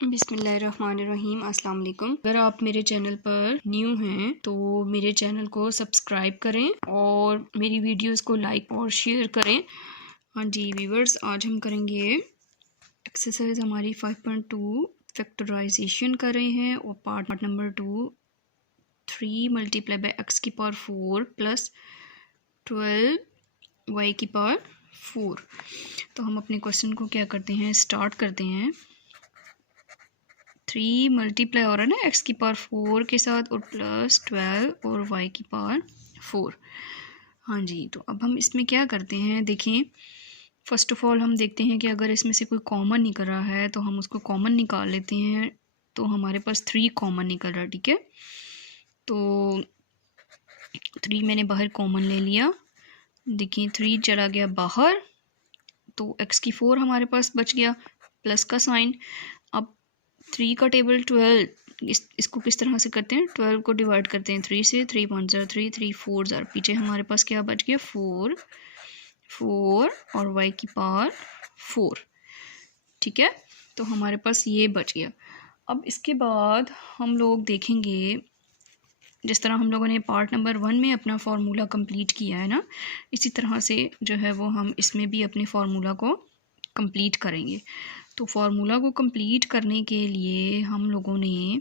बिस्मिल्लाहिर्रहमानिर्रहीम अस्सलाम वालेकुम। अगर आप मेरे चैनल पर न्यू हैं तो मेरे चैनल को सब्सक्राइब करें और मेरी वीडियोस को लाइक और शेयर करें। हाँ जी व्यूवर्स, आज हम करेंगे एक्सरसाइज हमारी 5.2 फैक्टराइजेशन कर रहे हैं और part number 2 3 multiply by x की पावर 4 प्लस 12 वाई की पावर 4। तो हम अपने क्वेश्चन को क्या करते हैं, स्टार्ट करते हैं। 3 मल्टीप्लाई हो रहा है ना एक्स की पावर 4 के साथ और प्लस 12 और वाई की पावर 4। हाँ जी, तो अब हम इसमें क्या करते हैं, देखें फर्स्ट ऑफ ऑल हम देखते हैं कि अगर इसमें से कोई कॉमन निकल रहा है तो हम उसको कॉमन निकाल लेते हैं। तो हमारे पास 3 कॉमन निकल रहा है, ठीक है। तो 3 मैंने बाहर कॉमन ले लिया, देखिए 3 चला गया बाहर, तो एक्स की 4 हमारे पास बच गया, प्लस का साइन। अब 3 का टेबल 12, इसको किस तरह से करते हैं, 12 को डिवाइड करते हैं 3 से, 3 5 ज़ार 3, 3 4 ज़ार, पीछे हमारे पास क्या बच गया 4 4 और y की पावर 4, ठीक है। तो हमारे पास ये बच गया। अब इसके बाद हम लोग देखेंगे, जिस तरह हम लोगों ने पार्ट नंबर 1 में अपना फार्मूला कंप्लीट किया है ना, इसी तरह से जो है वो हम इसमें भी अपने फार्मूला को कंप्लीट करेंगे। तो फार्मूला को कंप्लीट करने के लिए हम लोगों ने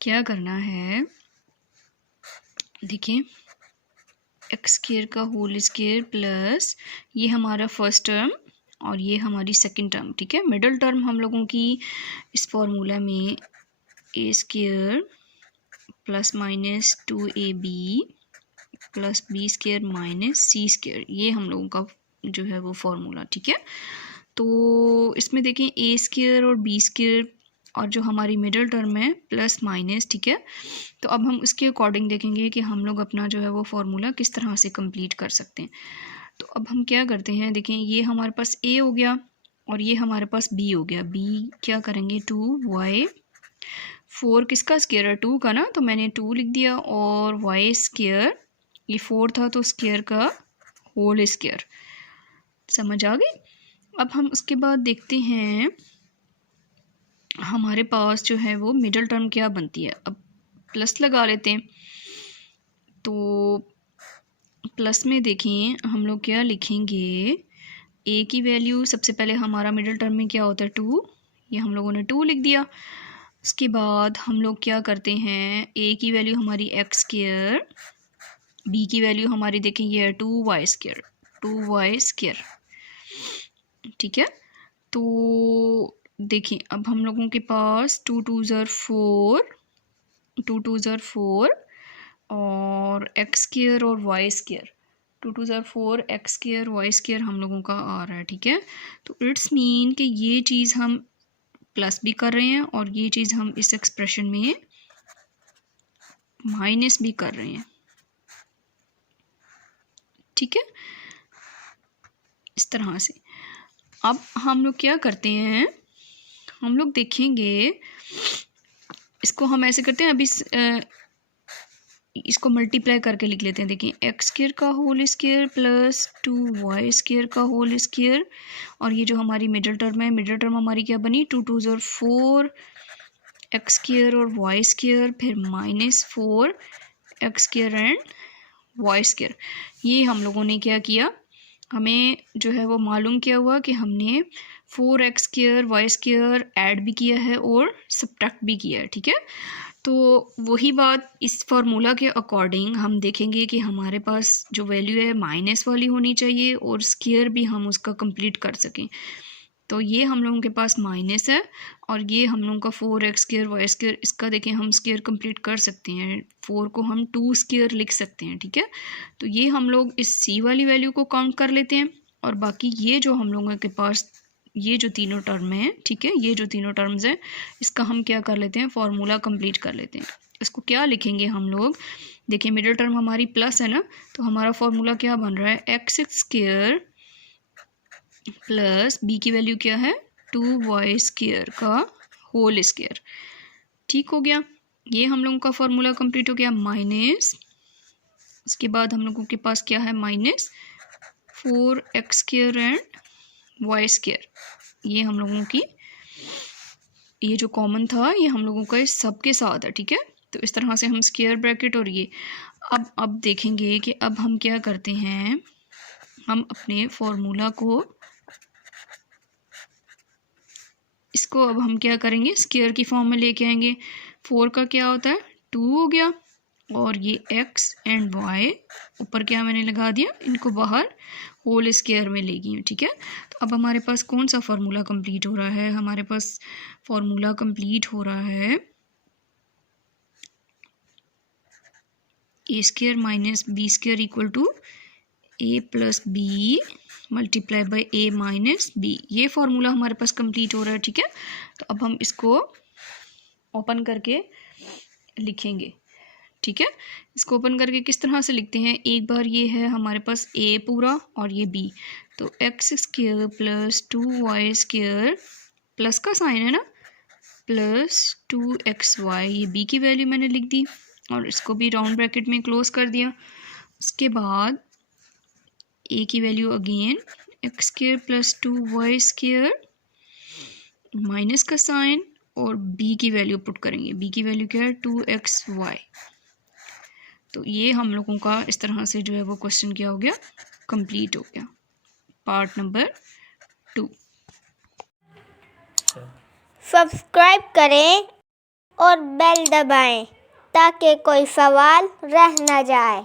क्या करना है, देखिए एक्स स्क्वायर का होल स्क्वायर प्लस ये हमारा फर्स्ट टर्म और ये हमारी सेकंड टर्म, ठीक है। मिडल टर्म हम लोगों की इस फार्मूला में A square plus minus 2ab plus B square minus C square, ये हम लोगों का जो है वो फार्मूला, ठीक है। तो इसमें देखें ए स्क्वायर और बी स्क्वायर और जो हमारी मिडल टर्म है प्लस माइनस, ठीक है। तो अब हम उसके अकॉर्डिंग देखेंगे कि हम लोग अपना जो है वो फार्मूला किस तरह से कंप्लीट कर सकते हैं। तो अब हम क्या करते हैं, देखें ये हमारे पास ए हो गया और ये हमारे पास बी हो गया। बी क्या करेंगे 2y, 4 किसका स्क्वायर है 2 का ना, तो मैंने 2 लिख दिया, और y स्क्वायर ये 4 था तो स्क्वायर का होल स्क्वायर, समझ आ गई। अब हम उसके बाद देखते हैं हमारे पास जो है वो मिडल टर्म क्या बनती है। अब प्लस लगा लेते हैं, तो प्लस में देखें हम लोग क्या लिखेंगे, ए की वैल्यू सबसे पहले हमारा मिडल टर्म में क्या होता है 2, ये हम लोगों ने 2 लिख दिया। उसके बाद हम लोग क्या करते हैं, ए की वैल्यू हमारी एक्स स्क्वायर, बी की वैल्यू हमारी देखें ये है 2y स्क्वायर, 2y स्क्वायर, ठीक है। तो देखिए अब हम लोगों के पास 2 2 ज़ार 4, 2 2 ज़ार 4 और एक्स स्क्वायर और वाई स्क्वायर, 2 2 ज़ार 4 एक्स स्क्वायर वाई स्क्वायर हम लोगों का आ रहा है, ठीक है। तो इट्स मीन कि ये चीज़ हम प्लस भी कर रहे हैं और ये चीज़ हम इस एक्सप्रेशन में माइनस भी कर रहे हैं, ठीक है, इस तरह से। अब हम लोग क्या करते हैं, हम लोग देखेंगे इसको हम ऐसे करते हैं, अभी इसको मल्टीप्लाई करके लिख लेते हैं। देखिए एक्स स्क्वायर का whole square plus 2y square का होल स्क्वायर, और ये जो हमारी मिडल टर्म है, मिडल टर्म हमारी क्या बनी 2 2 ज़ार 4 एक्स स्क्वायर और वाई स्क्वायर, फिर minus 4 x square and y square. ये हम लोगों ने क्या किया, हमें जो है वो मालूम किया हुआ कि हमने 4x square Y square add भी किया है और सब्ट्रैक्ट भी किया है, ठीक है। तो वही बात इस फार्मूला के अकॉर्डिंग हम देखेंगे कि हमारे पास जो वैल्यू है माइनस वाली होनी चाहिए और स्क्वायर भी हम उसका कंप्लीट कर सकें। तो ये हम लोगों के पास माइनस है और ये हम लोगों का 4x स्क्वायर वाई स्क्वायर, इसका देखें हम स्क्वायर कंप्लीट कर सकते हैं, 4 को हम 2 स्क्वायर लिख सकते हैं, ठीक है। तो ये हम लोग इस c वाली वैल्यू को काउंट कर लेते हैं और बाकी ये जो हम लोगों के पास ये जो तीनों टर्म हैं, ठीक है, ये जो तीनों टर्म्स हैं इसका हम क्या कर लेते हैं, फार्मूला कंप्लीट कर लेते हैं। इसको क्या लिखेंगे हम लोग, देखिए मिडिल टर्म हमारी प्लस है ना, तो हमारा फार्मूला क्या बन रहा है, एक्स स्क्वायर प्लस बी की वैल्यू क्या है 2y स्क्वायर का होल स्क्वायर, ठीक हो गया। ये हम लोगों का फार्मूला कंप्लीट हो गया, माइनस उसके बाद हम लोगों के पास क्या है minus 4x square and y square, ये हम लोगों की ये जो कॉमन था ये हम लोगों का इस सब के साथ है, ठीक है। तो इस तरह से हम स्क्वायर ब्रैकेट और ये अब देखेंगे कि अब हम क्या करते हैं, हम अपने फॉर्मूला को इसको अब हम क्या करेंगे, स्क्वायर की फॉर्म में लेके आएंगे। 4 का क्या होता है 2 हो गया, और ये x एंड y ऊपर क्या मैंने लगा दिया, इनको बाहर होल स्क्वायर में ले गई हूँ, ठीक है। तो अब हमारे पास कौन सा फार्मूला कंप्लीट हो रहा है, हमारे पास फार्मूला कंप्लीट हो रहा है A square minus B square equal to A plus B multiply by A minus B. ये फार्मूला हमारे पास कंप्लीट हो रहा है, ठीक है। तो अब हम इसको ओपन करके लिखेंगे, ठीक है। इसको ओपन करके किस तरह से लिखते हैं, एक बार ये है हमारे पास a पूरा और ये b, तो x square plus 2y square plus का साइन है ना, प्लस 2xy, ये b की वैल्यू मैंने लिख दी और इसको भी राउंड ब्रैकेट में क्लोज कर दिया। उसके बाद a की value again x square plus 2y square minus का साइन और b की वैल्यू पुट करेंगे, b की वैल्यू क्या है 2xy। तो ये हम लोगों का इस तरह से जो है वो क्वेश्चन क्या हो गया, कंप्लीट हो गया, पार्ट नंबर 2। सब्सक्राइब करें और बेल दबाएं ताकि कोई सवाल रह न जाए।